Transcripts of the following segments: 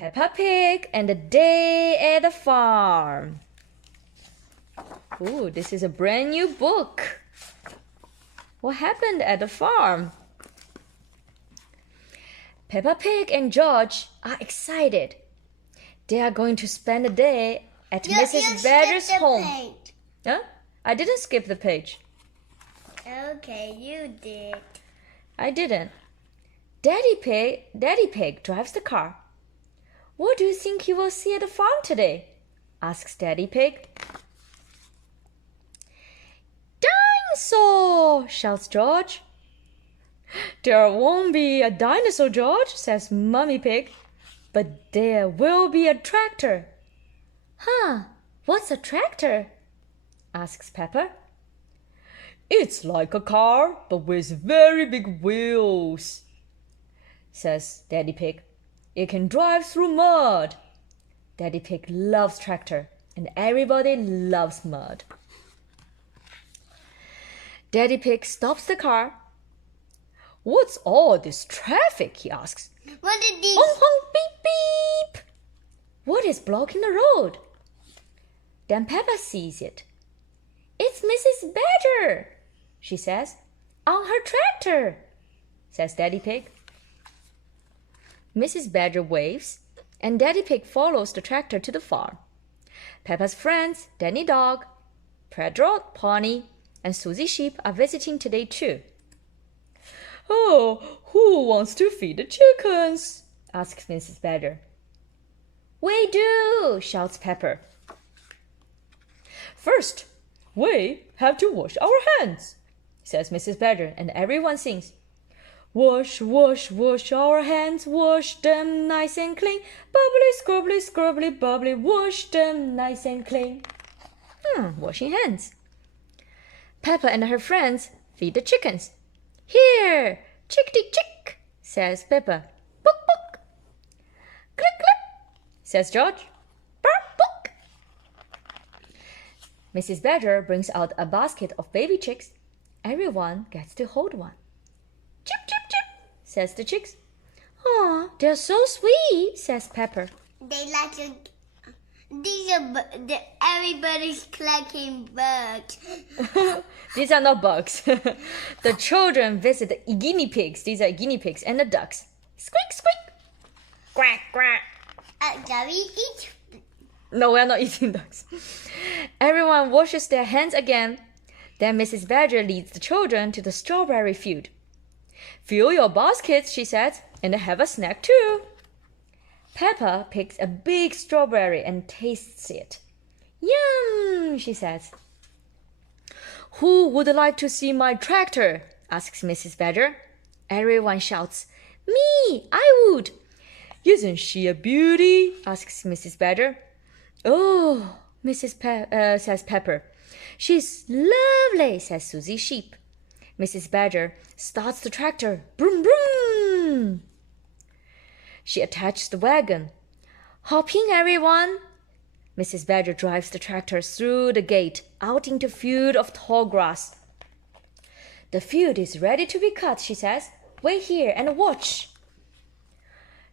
Peppa Pig and a Day at the Farm. Ooh, this is a brand new book. What happened at the farm? Peppa Pig and George are excited. They are going to spend a day at Mrs. Badger's home. Huh? I didn't skip the page. Okay, you did. I didn't. Daddy Pig drives the car. What do you think you will see at the farm today? Asks Daddy Pig. Dine-saw, shouts George. There won't be a dinosaur, George, says Mummy Pig. But there will be a tractor. Huh, what's a tractor? Asks Peppa. It's like a car, but with very big wheels, says Daddy Pig. It can drive through mud. Daddy Pig loves tractor, and everybody loves mud. Daddy Pig stops the car. What's all this traffic? He asks. What is this? Honk, honk, beep, beep. What is blocking the road? Then Peppa sees it. It's Mrs. Badger, she says. On her tractor, says Daddy Pig. Mrs. Badger waves, and Daddy Pig follows the tractor to the farm. Peppa's friends, Danny Dog, Pedro Pony, and Susie Sheep are visiting today too. Oh, who wants to feed the chickens? Asks Mrs. Badger. We do, shouts Pepper. First, we have to wash our hands, says Mrs. Badger, and everyone sings. Wash, wash, wash our hands, wash them nice and clean. Bubbly, scrubbly, scrubbly, bubbly, wash them nice and clean. Washing hands. Peppa and her friends feed the chickens. Here, chickadee chick, says Peppa. Book, book. Click, click, says George. Bark, book. Mrs. Badger brings out a basket of baby chicks. Everyone gets to hold one. Chip, chip, chip, says the chicks. Aw, they're so sweet, says Pepper. They like to... These are everybody's collecting bugs. These are not bugs. The children visit the guinea pigs. These are guinea pigs and the ducks. Squeak, squeak. Quack, quack. Shall we eat? No, we're not eating ducks. Everyone washes their hands again. Then Mrs. Badger leads the children to the strawberry field. Fill your baskets, she says, and have a snack too. Peppa picks a big strawberry and tastes it. Yum, she says. Who would like to see my tractor? Asks Mrs. Badger. Everyone shouts, Me, I would. Isn't she a beauty? Asks Mrs. Badger. Oh, says Pepper. She's lovely, says Susie Sheep. Mrs. Badger starts the tractor. Broom, broom. She attaches the wagon. Hop in, everyone. Mrs. Badger drives the tractor through the gate, out into a field of tall grass. The field is ready to be cut, she says. Wait here and watch.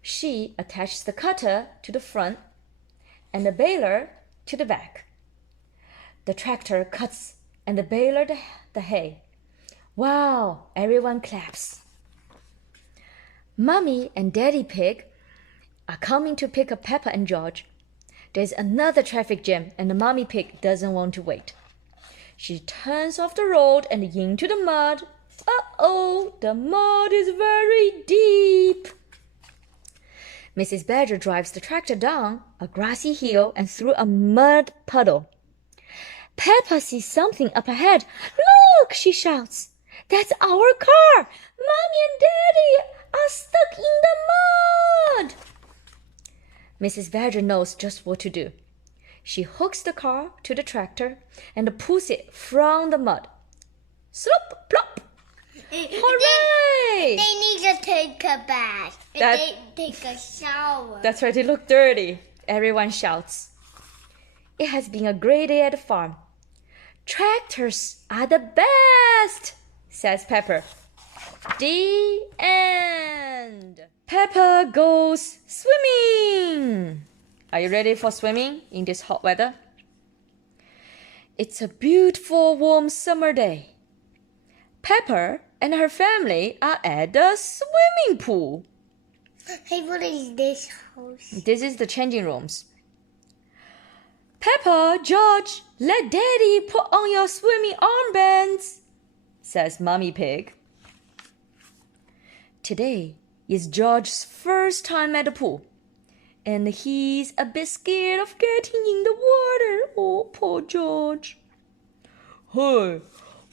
She attaches the cutter to the front and the baler to the back. The tractor cuts and the baler the hay. Wow, everyone claps. Mummy and Daddy Pig are coming to pick up Peppa and George. There's another traffic jam and the Mummy Pig doesn't want to wait. She turns off the road and into the mud. Uh-oh, the mud is very deep. Mrs. Badger drives the tractor down a grassy hill and through a mud puddle. Peppa sees something up ahead. Look, she shouts. That's our car. Mommy and Daddy are stuck in the mud. Mrs. Badger knows just what to do. She hooks the car to the tractor and pulls it from the mud. Slop, plop. Hooray! They need to take a bath. They take a shower. That's right, they look dirty. Everyone shouts. It has been a great day at the farm. Tractors are the best, says Pepper. The end. Peppa Goes Swimming. Are you ready for swimming in this hot weather? It's a beautiful warm summer day. Peppa and her family are at the swimming pool. Hey, what is this house? This is the changing rooms. Peppa, George, let Daddy put on your swimming armbands, says Mummy Pig. Today is George's first time at the pool, and he's a bit scared of getting in the water. Oh, poor George. Hey,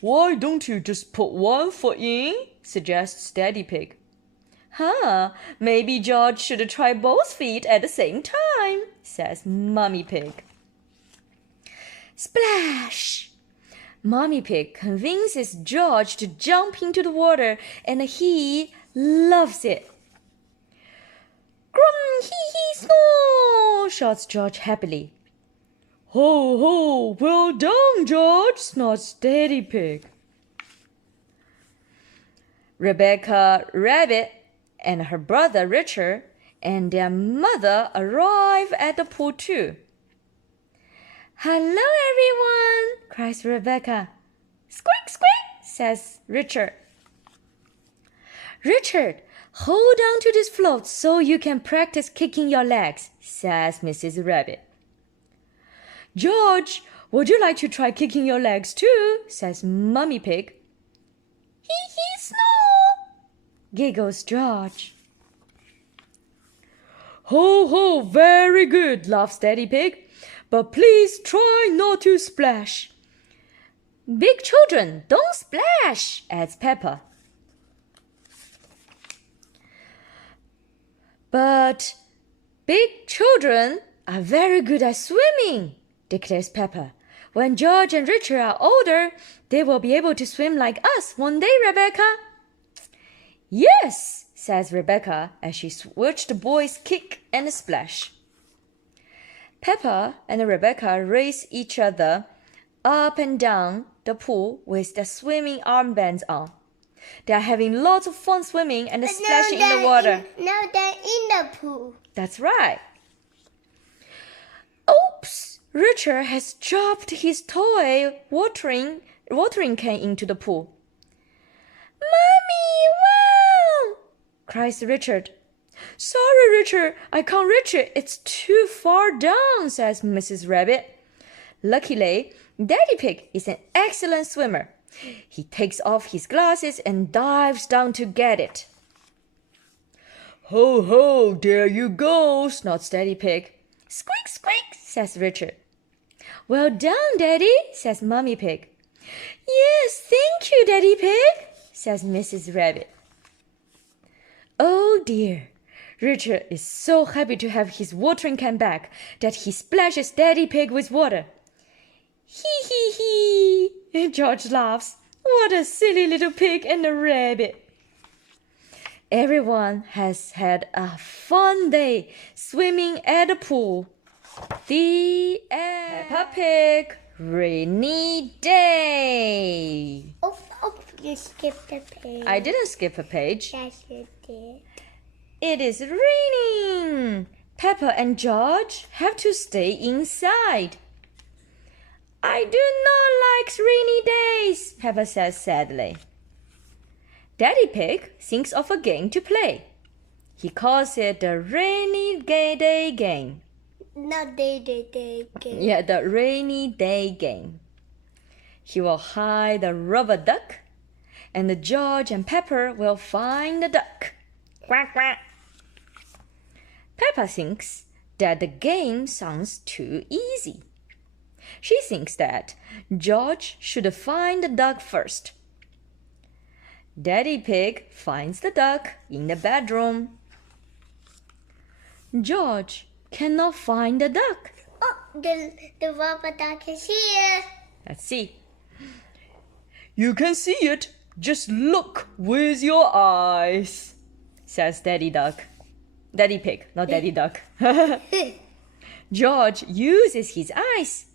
why don't you just put one foot in? Suggests Daddy Pig. Maybe George should try both feet at the same time, says Mummy Pig. Splash! Mummy Pig convinces George to jump into the water, and he loves it. Grum, hee, snore, shouts George happily. Ho, ho, well done, George, snorts Daddy Pig. Rebecca Rabbit and her brother Richard and their mother arrive at the pool too. Hello, everyone, cries Rebecca. Squeak, squeak, says Richard. Richard, hold on to this float so you can practice kicking your legs, says Mrs. Rabbit. George, would you like to try kicking your legs too? Says Mummy Pig. Hee hee snore, giggles George. Ho ho, very good, laughs Daddy Pig. But please try not to splash. Big children, don't splash, adds Peppa. But big children are very good at swimming, declares Peppa. When George and Richard are older, they will be able to swim like us, won't they, Rebecca? Yes, says Rebecca as she watched the boys kick and splash. Peppa and Rebecca race each other up and down the pool with their swimming armbands on. They are having lots of fun swimming and splashing in the water. Now they're in the pool. That's right. Oops! Richard has dropped his toy watering can into the pool. Mommy, wow! Cries Richard. Sorry, Richard, I can't reach it. It's too far down, says Mrs. Rabbit. Luckily, Daddy Pig is an excellent swimmer. He takes off his glasses and dives down to get it. Ho, ho, there you go, snorts Daddy Pig. Squeak, squeak, says Richard. Well done, Daddy, says Mummy Pig. Yes, thank you, Daddy Pig, says Mrs. Rabbit. Oh dear. Richard is so happy to have his watering can back that he splashes Daddy Pig with water. Hee hee hee, George laughs. What a silly little pig and a rabbit. Everyone has had a fun day swimming at the pool. The end. Peppa Pig Rainy Day. Oh, you skipped a page. I didn't skip a page. Yes, you did. It is raining. Peppa and George have to stay inside. I do not like rainy days, Peppa says sadly. Daddy Pig thinks of a game to play. He calls it the Rainy Day Game. Not day game. Yeah, the Rainy Day Game. He will hide the rubber duck, and George and Peppa will find the duck. Quack, quack. Peppa thinks that the game sounds too easy. She thinks that George should find the duck first. Daddy Pig finds the duck in the bedroom. George cannot find the duck. Oh, the rubber duck is here. Let's see. You can see it. Just look with your eyes, says Daddy Pig, not Daddy Duck. George uses his eyes.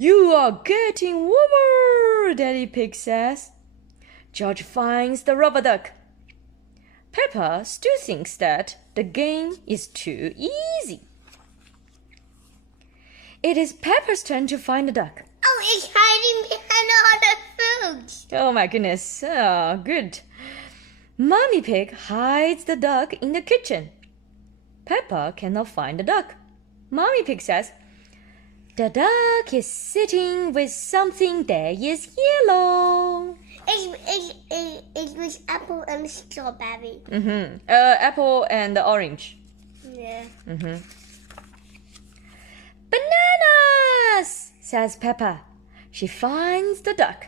You are getting warmer, Daddy Pig says. George finds the rubber duck. Peppa still thinks that the game is too easy. It is Peppa's turn to find the duck. Oh, it's hiding behind all the food. Oh my goodness. Oh, good. Mommy Pig hides the duck in the kitchen. Peppa cannot find the duck. Mommy Pig says, "The duck is sitting with something that is yellow." It was apple and strawberry. Apple and orange. Yeah. Bananas, says Peppa. She finds the duck.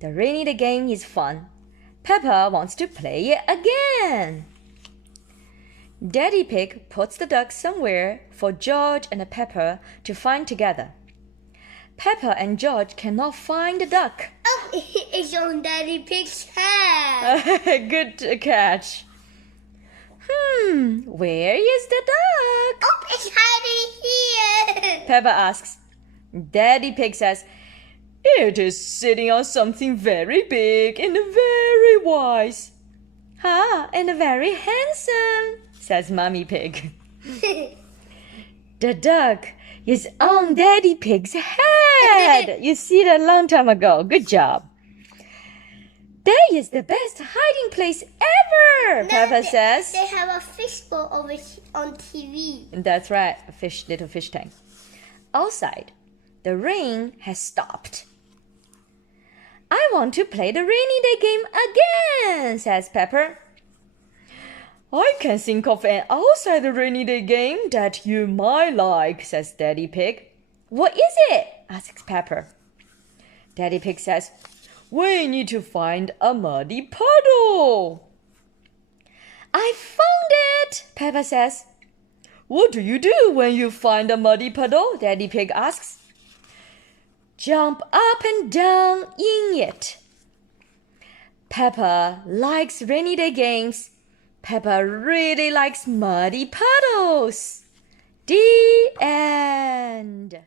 The rainy day game is fun. Peppa wants to play it again. Daddy Pig puts the duck somewhere for George and Peppa to find together. Peppa and George cannot find the duck. Oh, it's on Daddy Pig's head. Good catch. Where is the duck? Oh, it's hiding here. Peppa asks. Daddy Pig says, "It is sitting on something very big and very wise." And very handsome, says Mommy Pig. The duck is on Daddy Pig's head. You see that a long time ago. Good job. That is the best hiding place ever, Peppa says. They have a fishbowl over on TV. That's right, little fish tank. Outside, the rain has stopped. "I want to play the rainy day game again," says Peppa. "I can think of an outside the rainy day game that you might like," says Daddy Pig. "What is it?" asks Peppa. Daddy Pig says, "We need to find a muddy puddle." "I found it," Peppa says. "What do you do when you find a muddy puddle?" Daddy Pig asks. "Jump up and down in it." Peppa likes rainy day games. Peppa really likes muddy puddles. The end.